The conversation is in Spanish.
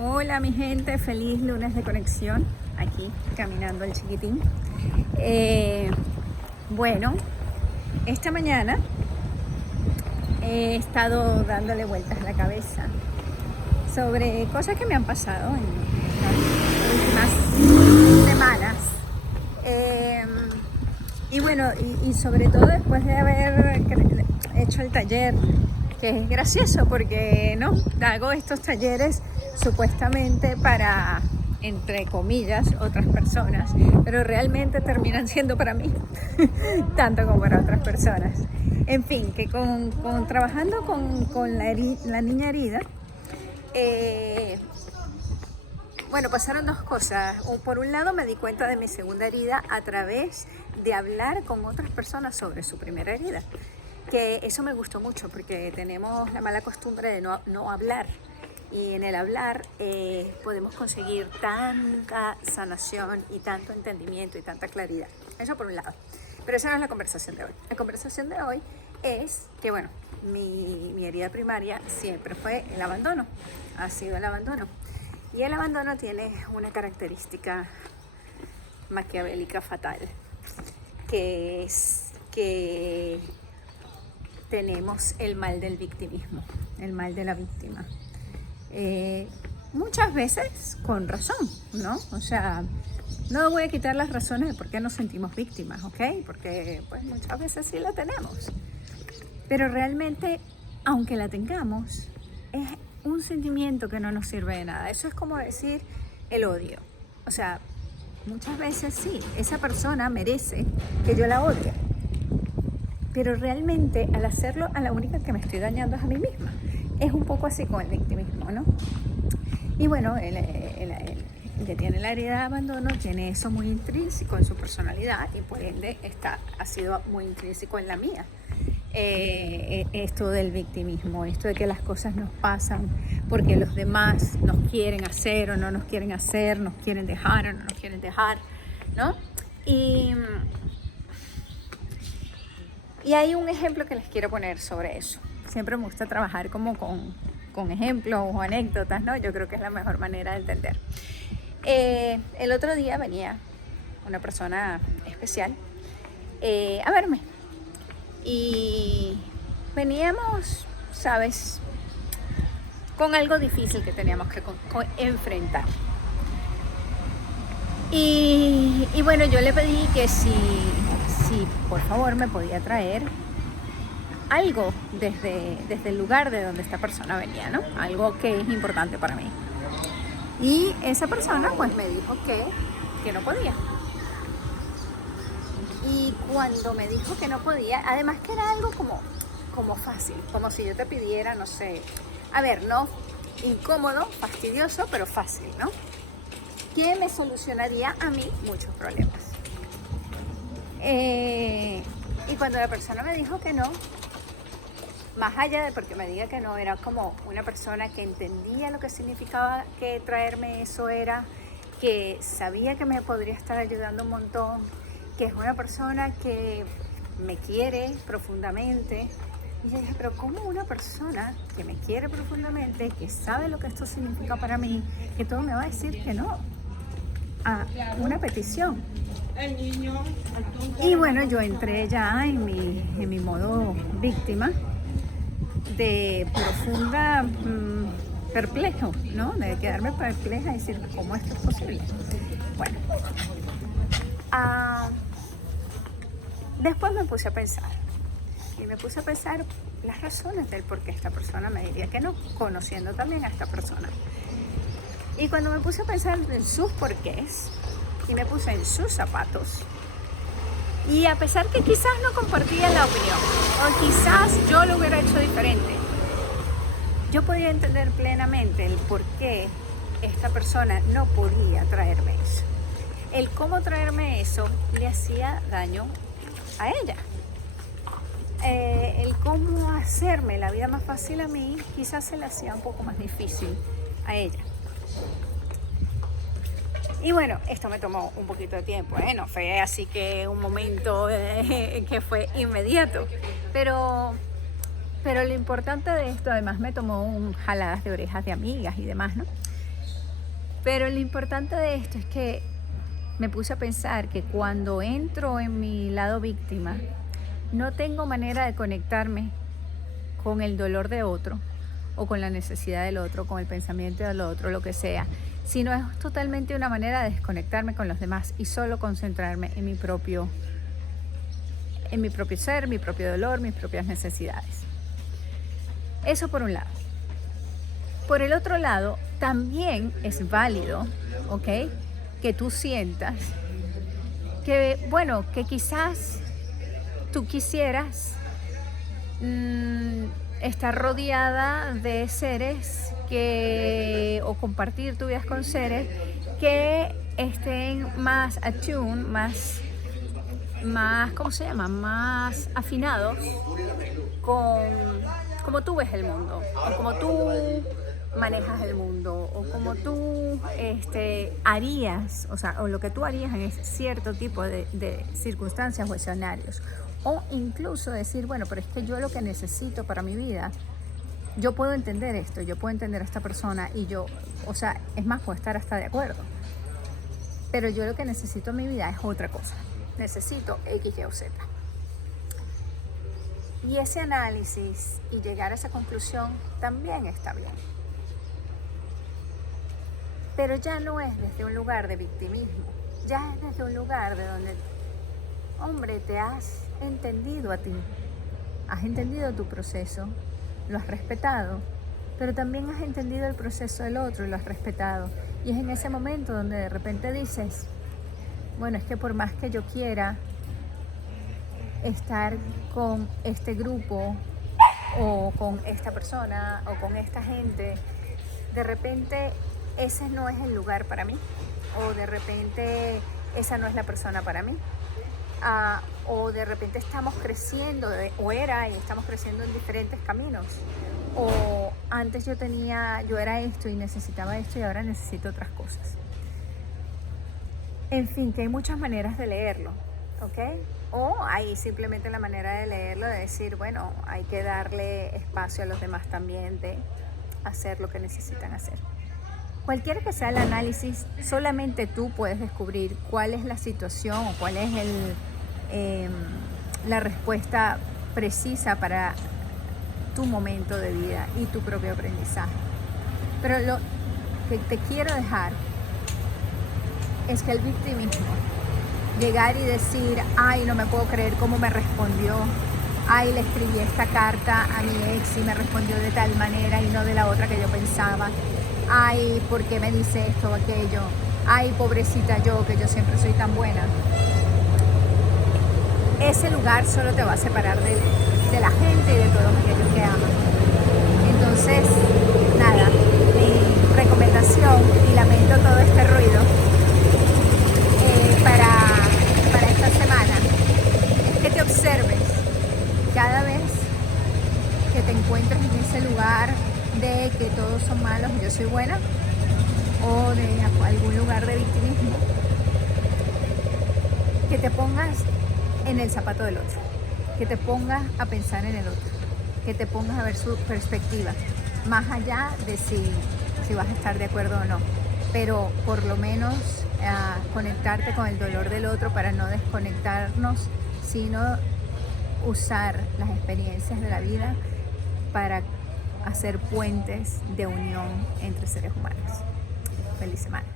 Hola mi gente, feliz lunes de conexión, aquí caminando el chiquitín. Bueno, esta mañana he estado dándole vueltas a la cabeza sobre cosas que me han pasado en las últimas semanas. Y bueno, y sobre todo después de haber hecho el taller, que es gracioso porque no hago estos talleres supuestamente para, entre comillas, otras personas, pero realmente terminan siendo para mí, tanto como para otras personas. En fin, que trabajando con la niña herida, bueno, pasaron dos cosas. Por un lado, me di cuenta de mi segunda herida a través de hablar con otras personas sobre su primera herida. Que eso me gustó mucho porque tenemos la mala costumbre de no hablar. Y en el hablar podemos conseguir tanta sanación y tanto entendimiento y tanta claridad. Eso por un lado. Pero esa no es la conversación de hoy. La conversación de hoy es que, bueno, mi herida primaria siempre fue el abandono. Ha sido el abandono. Y el abandono tiene una característica maquiavélica fatal, que es que tenemos el mal del victimismo, el mal de la víctima. Muchas veces con razón, ¿no? O sea, no voy a quitar las razones de por qué nos sentimos víctimas, ¿ok? Porque pues muchas veces sí la tenemos. Pero realmente, aunque la tengamos, es un sentimiento que no nos sirve de nada. Eso es como decir el odio. O sea, muchas veces sí, esa persona merece que yo la odie. Pero realmente al hacerlo, a la única que me estoy dañando es a mí misma. Es un poco así con el victimismo, ¿no? Y bueno, el que tiene la herida de abandono tiene eso muy intrínseco en su personalidad y por ende ha sido muy intrínseco en la mía. Esto del victimismo, esto de que las cosas nos pasan porque los demás nos quieren hacer o no nos quieren hacer, nos quieren dejar o no nos quieren dejar, ¿no? Y hay un ejemplo que les quiero poner sobre eso. Siempre me gusta trabajar como con ejemplos o anécdotas, ¿no? Yo creo que es la mejor manera de entender. El otro día venía una persona especial a verme. Y veníamos, ¿sabes?, con algo difícil que teníamos que enfrentar. Y bueno, yo le pedí que si por favor me podía traer algo desde el lugar de donde esta persona venía, ¿no? Algo que es importante para mí. Y esa persona pues me dijo que no podía. Y cuando me dijo que no podía, además que era algo como fácil, como si yo te pidiera, no sé, a ver, no incómodo, fastidioso, pero fácil, ¿no? Que me solucionaría a mí muchos problemas. Y cuando la persona me dijo que no, más allá de porque me diga que no, era como una persona que entendía lo que significaba que traerme eso, era que sabía que me podría estar ayudando un montón, que es una persona que me quiere profundamente. Y yo dije, pero ¿cómo una persona que me quiere profundamente, que sabe lo que esto significa para mí, que todo me va a decir que no a una petición? Y bueno, yo entré ya en mi modo víctima, de profunda perplejo, ¿no? De quedarme perpleja y decir, ¿cómo esto es posible? Bueno, después me puse a pensar las razones del por qué esta persona me diría que no, conociendo también a esta persona. Y cuando me puse a pensar en sus porqués y me puse en sus zapatos, y a pesar que quizás no compartía la opinión o quizás yo lo hubiera hecho diferente, yo podía entender plenamente el por qué esta persona no podía traerme eso. El cómo traerme eso le hacía daño a ella. El cómo hacerme la vida más fácil a mí quizás se le hacía un poco más difícil a ella. Y bueno, esto me tomó un poquito de tiempo, no fue así que un momento que fue inmediato, pero lo importante de esto, además me tomó jaladas de orejas de amigas y demás, ¿no? Pero lo importante de esto es que me puse a pensar que cuando entro en mi lado víctima, no tengo manera de conectarme con el dolor de otro o con la necesidad del otro, con el pensamiento del otro, lo que sea, sino es totalmente una manera de desconectarme con los demás y solo concentrarme en mi propio ser, mi propio dolor, mis propias necesidades. Eso por un lado. Por el otro lado, también es válido, ¿ok?, que tú sientas que, bueno, que quizás tú quisieras estar rodeada de seres o compartir tu vida con seres que estén más attuned, más, ¿cómo se llama?, más afinados con cómo tú ves el mundo, o cómo tú manejas el mundo, o cómo tú harías, o lo que tú harías en cierto tipo de circunstancias o escenarios. O incluso decir, bueno, pero es que yo lo que necesito para mi vida, yo puedo entender esto, yo puedo entender a esta persona y yo, es más, puedo estar hasta de acuerdo. Pero yo lo que necesito en mi vida es otra cosa. Necesito X, Y o Z. Y ese análisis y llegar a esa conclusión también está bien. Pero ya no es desde un lugar de victimismo, ya es desde un lugar de donde, hombre, te has entendido a ti, has entendido tu proceso, lo has respetado, pero también has entendido el proceso del otro y lo has respetado. Y es en ese momento donde de repente dices, bueno, es que por más que yo quiera estar con este grupo o con esta persona o con esta gente, de repente ese no es el lugar para mí, o de repente esa no es la persona para mí, o de repente estamos creciendo, y estamos creciendo en diferentes caminos, o antes yo era esto y necesitaba esto y ahora necesito otras cosas. En fin, que hay muchas maneras de leerlo, ¿ok? O hay simplemente la manera de leerlo, de decir, bueno, hay que darle espacio a los demás también de hacer lo que necesitan hacer. Cualquiera que sea el análisis, solamente tú puedes descubrir cuál es la situación o cuál es la respuesta precisa para tu momento de vida y tu propio aprendizaje. Pero lo que te quiero dejar es que el victimismo, llegar y decir, ay, no me puedo creer cómo me respondió, ay, le escribí esta carta a mi ex y me respondió de tal manera y no de la otra que yo pensaba, ay, ¿por qué me dice esto o aquello? Ay, pobrecita yo, que yo siempre soy tan buena. Ese lugar solo te va a separar de la gente y de todos aquellos que aman. Entonces, nada, mi recomendación, y lamento todo este ruido, para esta semana, es que te observes cada vez que te encuentres en ese lugar de que todos son malos y yo soy buena, o de algún lugar de victimismo, que te pongas en el zapato del otro, que te pongas a pensar en el otro, que te pongas a ver su perspectiva, más allá de si vas a estar de acuerdo o no, pero por lo menos conectarte con el dolor del otro para no desconectarnos, sino usar las experiencias de la vida para hacer puentes de unión entre seres humanos. Feliz semana.